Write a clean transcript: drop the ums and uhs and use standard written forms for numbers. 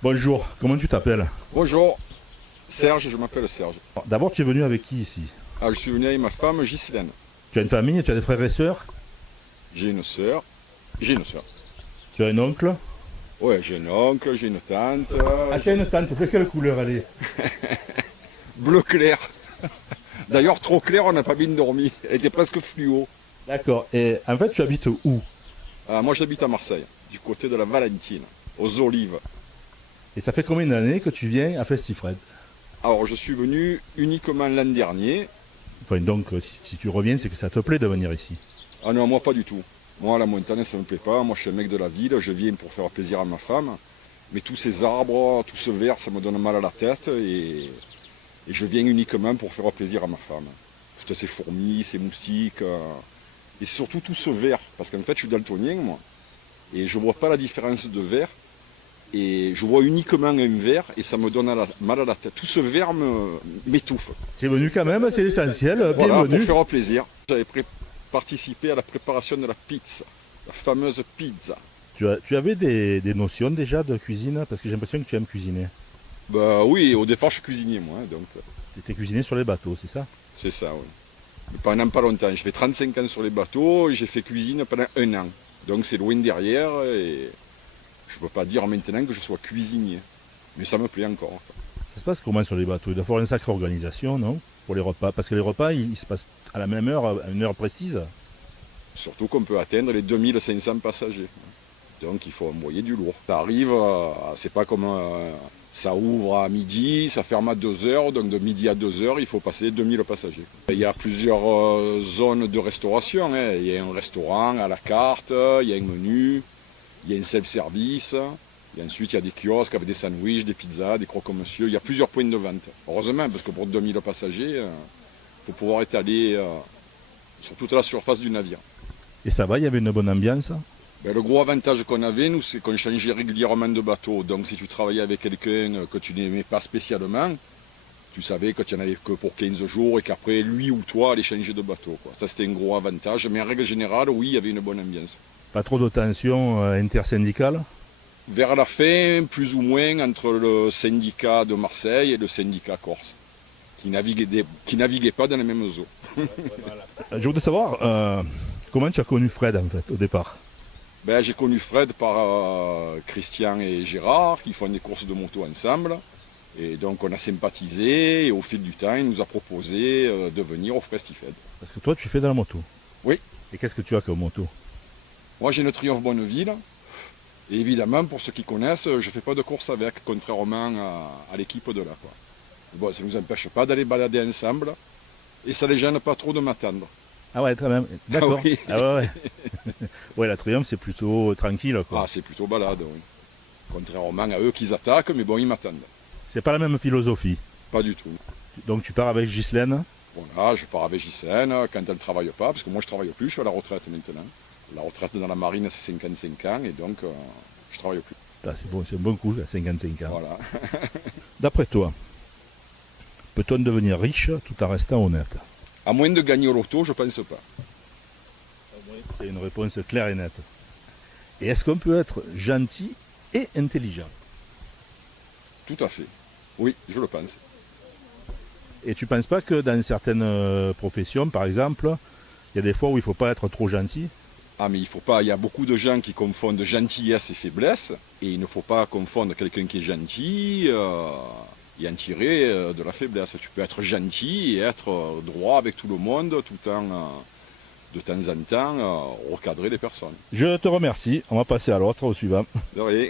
Bonjour, comment tu t'appelles? Bonjour, Serge, je m'appelle Serge. D'abord, tu es venu avec qui ici? Ah, je suis venu avec ma femme Ghislaine. Tu as une famille, tu as des frères et sœurs? J'ai une sœur. J'ai une sœur. Tu as un oncle? Ouais, j'ai un oncle, j'ai une tante. Ah, tu as une tante, de quelle couleur elle est? Bleu clair. D'ailleurs, trop clair, on n'a pas bien dormi. Elle était presque fluo. D'accord, et en fait, tu habites où? Ah, moi, j'habite à Marseille, du côté de la Valentine, aux Olives. Et ça fait combien d'années que tu viens à Festifred? Alors, je suis venu uniquement l'an dernier. Enfin, donc, si tu reviens, c'est que ça te plaît de venir ici. Ah non, moi, pas du tout. Moi, la montagne, ça me plaît pas. Moi, je suis un mec de la ville. Je viens pour faire plaisir à ma femme. Mais tous ces arbres, tout ce vert, ça me donne mal à la tête. Et je viens uniquement pour faire plaisir à ma femme. Toutes ces fourmis, ces moustiques. Et surtout tout ce vert. Parce qu'en fait, je suis daltonien, moi. Et je vois pas la différence de vert. Et je vois uniquement un vert et ça me donne mal à la tête. Tout ce vert m'étouffe. Tu es venu quand même, c'est l'essentiel, Voilà, bienvenue. pour faire plaisir. J'avais participé à la préparation de la pizza. La fameuse pizza. Tu avais des notions déjà de cuisine? Parce que j'ai l'impression que tu aimes cuisiner. Bah oui, au départ, je suis cuisinier, moi. Donc, Tu étais cuisiné sur les bateaux, c'est ça? c'est ça, oui. Mais pendant pas longtemps. J'ai fait 35 ans sur les bateaux et j'ai fait cuisine pendant un an. Donc c'est loin derrière et je ne peux pas dire maintenant que je sois cuisinier. Mais ça me plaît encore. Ça se passe comment sur les bateaux? Il doit y avoir une sacrée organisation, non? Pour les repas. Parce que les repas, ils se passent à la même heure, à une heure précise. Surtout qu'on peut atteindre les 2500 passagers. Donc il faut envoyer du lourd. Ça arrive, c'est pas comme ça ouvre à midi, ça ferme à 2 heures, donc de midi à 2 heures, il faut passer 2000 passagers. Il y a plusieurs zones de restauration. Hein. Il y a un restaurant à la carte, il y a un menu, il y a un self-service. Et ensuite, il y a des kiosques avec des sandwichs, des pizzas, des croque-monsieur. Il y a plusieurs points de vente. Heureusement, parce que pour 2000 passagers, il faut pouvoir étaler sur toute la surface du navire. Et ça va, il y avait une bonne ambiance? Ben, le gros avantage qu'on avait, nous, c'est qu'on changeait régulièrement de bateau. Donc si tu travaillais avec quelqu'un que tu n'aimais pas spécialement, tu savais que tu n'en avais que pour 15 jours et qu'après, lui ou toi allait changer de bateau. Quoi. Ça, c'était un gros avantage. Mais en règle générale, oui, il y avait une bonne ambiance. Pas trop de tensions intersyndicales? Vers la fin, plus ou moins, entre le syndicat de Marseille et le syndicat corse, qui naviguaient pas dans les mêmes eaux. Je voudrais savoir comment tu as connu Fred en fait au départ. Ben, j'ai connu Fred par Christian et Gérard, qui font des courses de moto ensemble. Et donc on a sympathisé et au fil du temps, il nous a proposé de venir au Festifed. Parce que toi tu fais de la moto. Oui. Et qu'est-ce que tu as comme moto? Moi j'ai une Triumph Bonneville. Et évidemment, pour ceux qui connaissent, je ne fais pas de course avec, contrairement à l'équipe de là. Quoi. Bon, ça ne nous empêche pas d'aller balader ensemble. Et ça ne les gêne pas trop de m'attendre. Ah ouais, très bien. D'accord. Ah oui. Ah ouais, ouais. Ouais, la Triumph c'est plutôt tranquille quoi. Ah, c'est plutôt balade, oui. Contrairement à eux qui attaquent, mais bon, ils m'attendent. C'est pas la même philosophie. Pas du tout. Donc tu pars avec Ghislaine. Voilà, je pars avec Ghislaine quand elle ne travaille pas, parce que moi je ne travaille plus, je suis à la retraite maintenant. La retraite dans la marine c'est 55 ans et donc je ne travaille plus. C'est bon, c'est un bon coup à 55 ans. Voilà. D'après toi, peut-on devenir riche tout en restant honnête? À moins de gagner au loto, je ne pense pas. C'est une réponse claire et nette. Et est-ce qu'on peut être gentil et intelligent? Tout à fait. Oui, je le pense. Et tu ne penses pas que dans certaines professions, par exemple, il y a des fois où il ne faut pas être trop gentil? Ah mais il faut pas, il y a beaucoup de gens qui confondent gentillesse et faiblesse, et il ne faut pas confondre quelqu'un qui est gentil et en tirer de la faiblesse. Tu peux être gentil et être droit avec tout le monde, tout en, de temps en temps, recadrer les personnes. Je te remercie. On va passer à l'autre, au suivant. De rien.